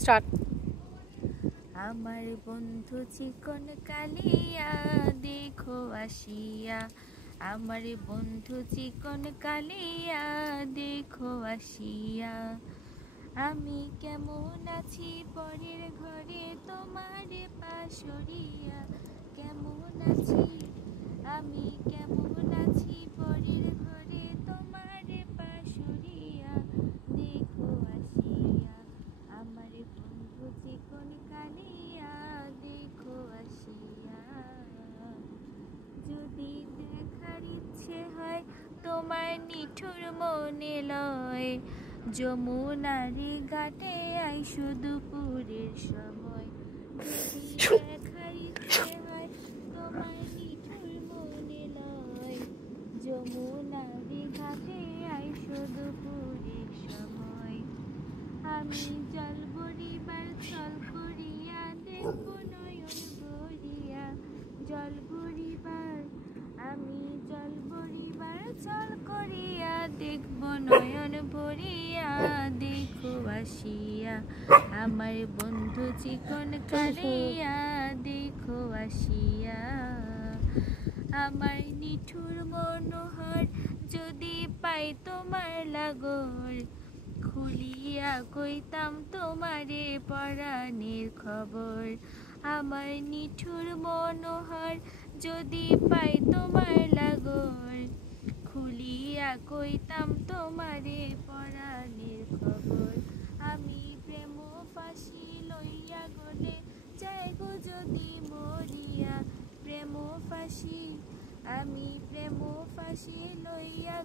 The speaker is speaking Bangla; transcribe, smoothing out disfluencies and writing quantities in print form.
স্টার্ট। আমার বন্ধু চিকন কালিয়া দেখো আসিয়া, আমার বন্ধু চিকন কালিয়া দেখো আসিয়া। আমি কেমন আছি পরের ঘরে তোমার পাশরিয়া, কেমন আছি আমি কেমন আছি পরের ঘরে তোমার পাশরিয়া। দেখো আসিয়া আমার বন্ধু চিকন কালিয়া দেখো আসিয়া। যদি দেখার ইচ্ছে হয় তোমার নিঠুর মনে লয়, যমুনারি ঘাটে আইসো দুপুরের সময়। যদি দেখার ইচ্ছে হয় তোমার নিঠুর মনে লয়, যমুনারি ঘাটে আইসো দুপুরের সময়। আমি জল ভরিবার চল করিয়া দেখবো নয়ন ভরিয়া, জল ভরিবার আমি জল ভরিবার চল করিয়া দেখবো নয়ন ভরিয়া। দেখো আসিয়া আমার বন্ধু চিকন কালিয়া দেখো আসিয়া। আমার নিঠুর মনোহর যদি পাই তোমার লাগর, খুলিয়া কইতাম তোমারে পরাণের খবর। আমার নিঠুর মনোহর যদি পাই তোমার লাগর, খুলিয়া কইতাম তোমারে পরাণের খবর। আমি প্রেম ফাঁসি লইয়া গলে যাইগো যদি মরিয়া, প্রেম ফাঁসি আমি প্রেম ফাঁসি লইয়া